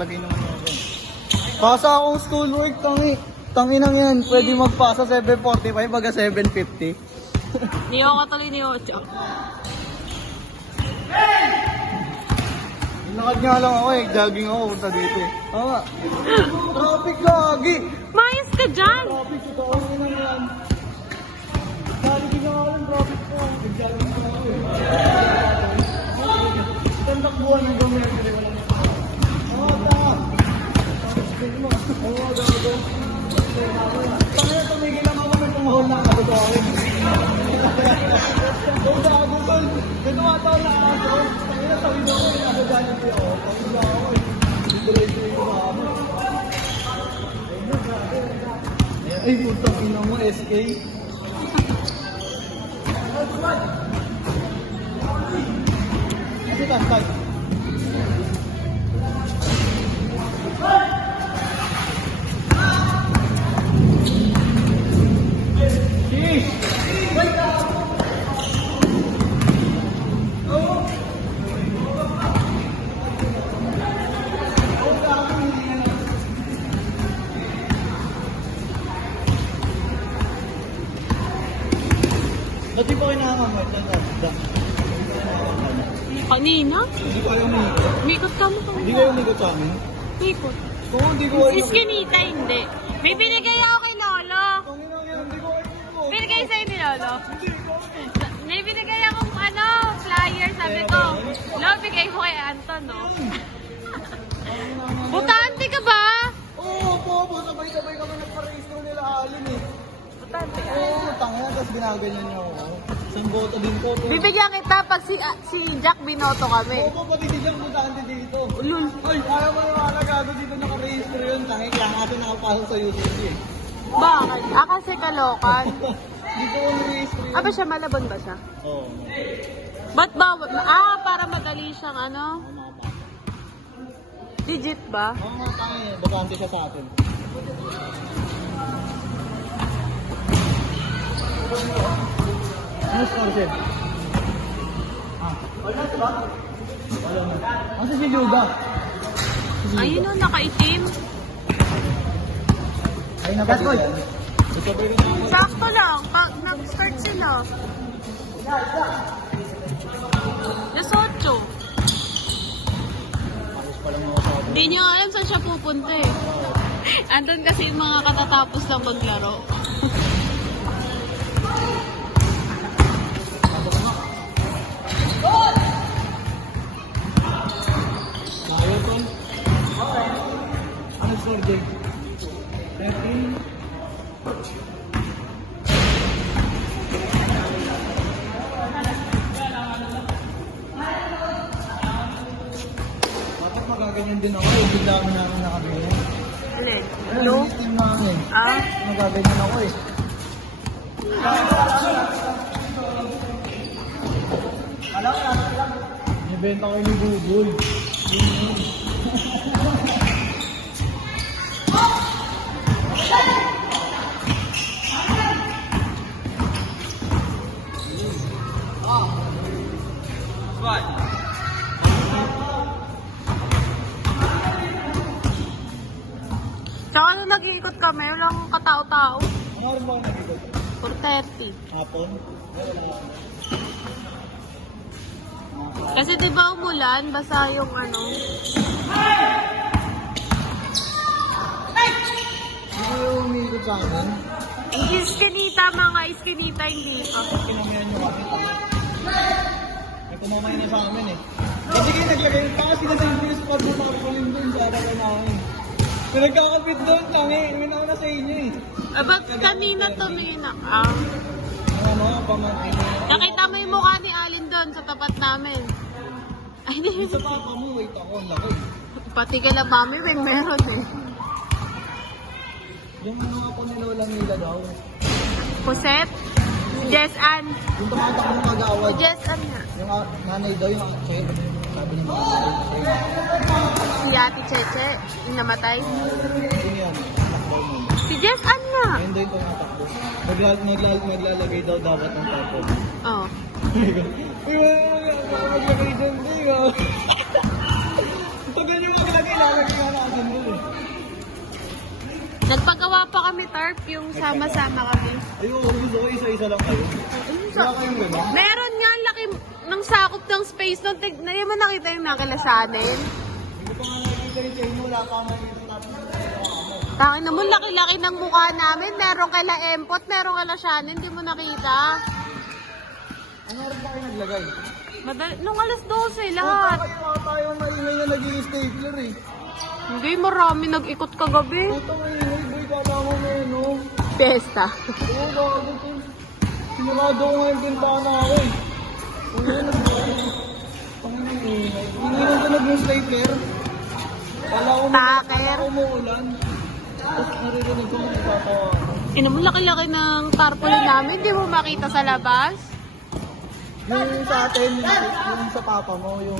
nakalagay naman ako. Pasa akong schoolwork, tanginang yan. Pwede magpasa 7:45 baga 7:50. Niyo ko tuloy ni Ocho. Lakad nga lang ako eh, jogging ako punta dito eh. Tama. Traffic lagi. Mayos ka dyan! Traffic, totoo na yan. Jogging nga ako ng traffic ko. Nag-jogging nga ako eh. Tandak buwan ng gawin. Oo, tama. Oo, gago. Tangina, tumigil lang ako ng tumahol na ako to ako. Oo, gago tol. May tumataon na ako. Tangina, sabi ko ako yung ako dyan yung ako. Tangina ako eh. Dito yung ako. Ay, putang ina mo, SK. Kasi tas. Dati po kinakakamot ng tasda. Kanina? Hindi ko ayaw umikot. Mikot ka mo kung Hindi ko ayaw umikot sa amin. Mikot. Oo, hindi ko ayaw. Iskinita, hindi. May binigay ako kay Lolo. Tanginang yan, hindi ko ayaw. Binigay sa'yo ni Lolo. Hindi ko ayaw. May binigay akong flyer, sabi ko. Lolo, bigay mo kay Anton, no? Butante ka ba? Oo, po, sabay-sabay kami nagpa-register nila Alin eh. Butante ka. Oo, tangina, tapos ginaganyan niyo ako. Isang boto din po. Bibigyan kita pag si Jack binoto kami. Oo, pati si Jack mutante dito. Ulul. Ay, ayaw mo yung alagado dito naka-register yun. Tangin, kaya nga ito nakapasok sa YouTube eh. Bakit? Kasi kalokan. Dito ko na-register yun. Ba siya, malabon ba siya? Oo. Ba't ba? Para madali siyang ano? Digit ba? Oo, tangin. Bakante siya sa atin. Ano score siya? Wala ba? Wala na. Asa si Luda? Ayun o, nakaitim. Ay, napagod. Ito ba yung Sakto lang. Pag nag-start sila. Las 8. Hindi niya alam saan siya pupunta eh. Andun kasi yung mga katatapos lang maglaro. Kaya to? Ano score, Jay? 13? Dapat magaganyan din ako. Bigla kami namin nakaganyan. Alin? Ano? Blue? Yung team namin. Ah? Magaganyan ako eh. Nibenta ko ni Google. What? Tsaka nung nag-iikot kami, walang katao-tao. Ano oras ba ako nakikot? 4:30. Hapon? Kasi diba umulan, basa yung ano. Hindi ko umikot sa amin. Iskinita, mga iskinita, hindi ka. Kinamihan nyo kami. May kumamay na sa amin eh. Kasi kayo naglagay pa kasi na yung spot mo nakapulim doon sa araw namin. Kung nagkakapit doon, tangi. May nauna sa inyo eh. Ba't kanina tumina ka? Ano, pamangkin. Nakita mo yung mukha ni Alin doon sa tapat namin. Ay, hindi. Sa papa mo, wait ako, ang laki. Pati ka lang mami, meron eh. Yung mga po nilolang nila daw. Puset? Jess Ann. Yung tumatakbong mag-awad. Jess Ann nga. Yung nanay daw, yung check. Sabi ng mga Si Ate Cheche, yung namatay. Yun yan, takbaw mo. Si Jess Ann nga. Ayun daw yung tumatakbo. Maglalagay daw dapat ng tapo. Oh. Uy, maglagay dyan, di ba? Pag ganyan maglagay lalagay nga natin doon eh. Nagpagawa pa kami tarp, yung sama-sama kami. Ayun, gusto ko isa-isa lang kayo. Wala kayong gano'n? Meron nga, laki ng sakop ng space nun. Hindi mo nakita yung nakilasanin? Hindi pa nga nakikita rin sa inyo, wala pa nga nakikita natin. Takin naman, laki-laki ng mukha namin. Meron kaila Empot, meron kaila Shannon, hindi mo nakita. Ano rin pa kayo naglagay? Nung alas 12 lahat. Tayo maingay na nag-i-stapler eh. Hindi, marami nag-ikot kagabi. Puta maingay, boy, kala mo na yun, no? Pesta. Oo, gago to. Sinurado ko nga yung bintana ako eh. Oo, Panginoon ingay. Ingay nang tunog yung stapler. Kala ko umuulan. Tapos naririnig ko mga itatawa. Ino mo, laki-laki ng tarpaulin namin. Hindi mo makita sa labas. Yung sa atin, yung sa papa mo, yung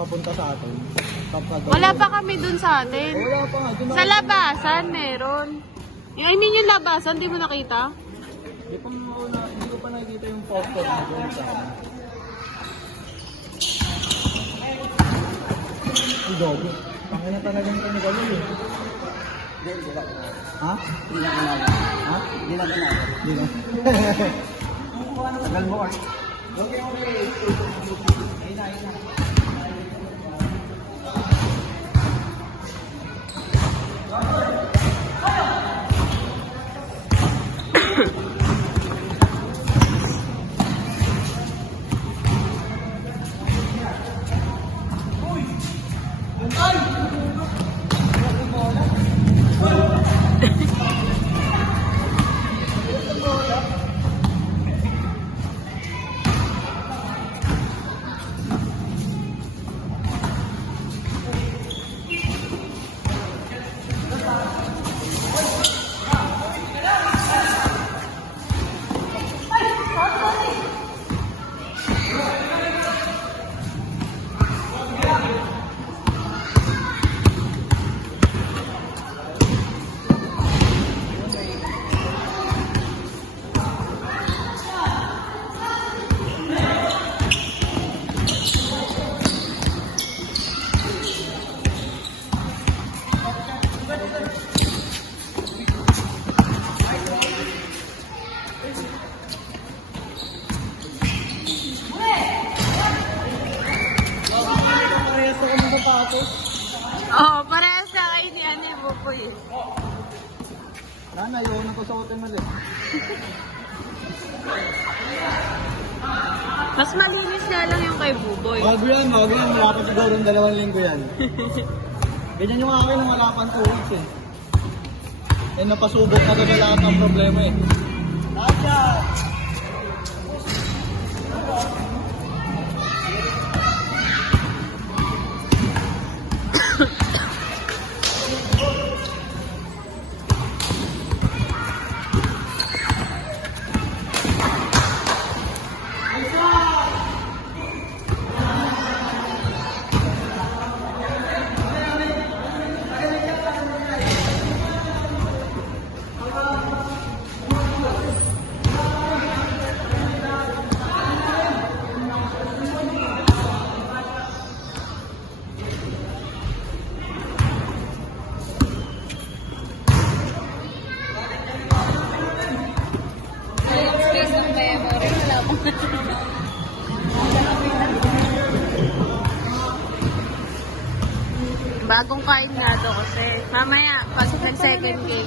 papunta sa atin. Wala pa kami dun sa atin. Wala pa nga. Sa labasan, meron. I mean, yung labasan, di mo nakita? Hindi ko pa nakikita yung poster na doon sa akin. Ang dogo. Pangin na talagang kanigalo eh. Hindi na kinala. Ha? Hindi na kinala. Ha? Hindi na kinala. Hindi na. Tagal mo ah. Okay. Ayun na. Oo, parehas sa kayo ni Ane Bukoy. Nana, yun ang kusuotin ulit. Mas malinis nga lang yung kay Buboy. Bago yan. Wala pa siguro ng 2 linggo yan. Ganyan yung akin nung wala pang 2 weeks eh. Eh, napasubok na doon lahat ng problema eh. Tasha! Space ng memory. Wala pa. Bagong kain nga to kasi. Mamaya, pag nag-second game.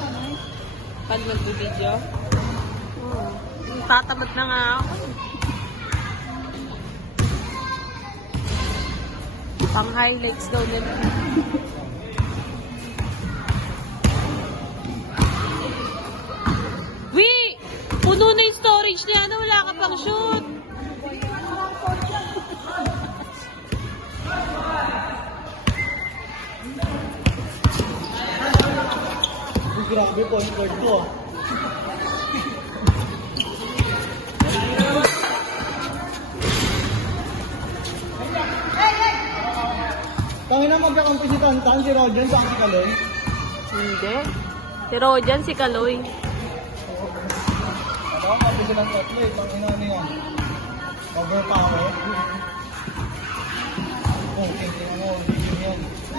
Pag nag-video. Tatamad na nga ako. Pang highlights daw nila. Wee! Puno na yung storage niya. Ano, wala ka pang shoot. Grabe po, scored ko ah. Kami na magkakampi si Tantan, si Rojan, sa si Kaloy. Hindi. Si Rojan, si Kaloy. Ano, kampi silang tatlo eh, pang ano yan. Overpower. Oh, tingin mo, hindi yun yan.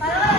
Para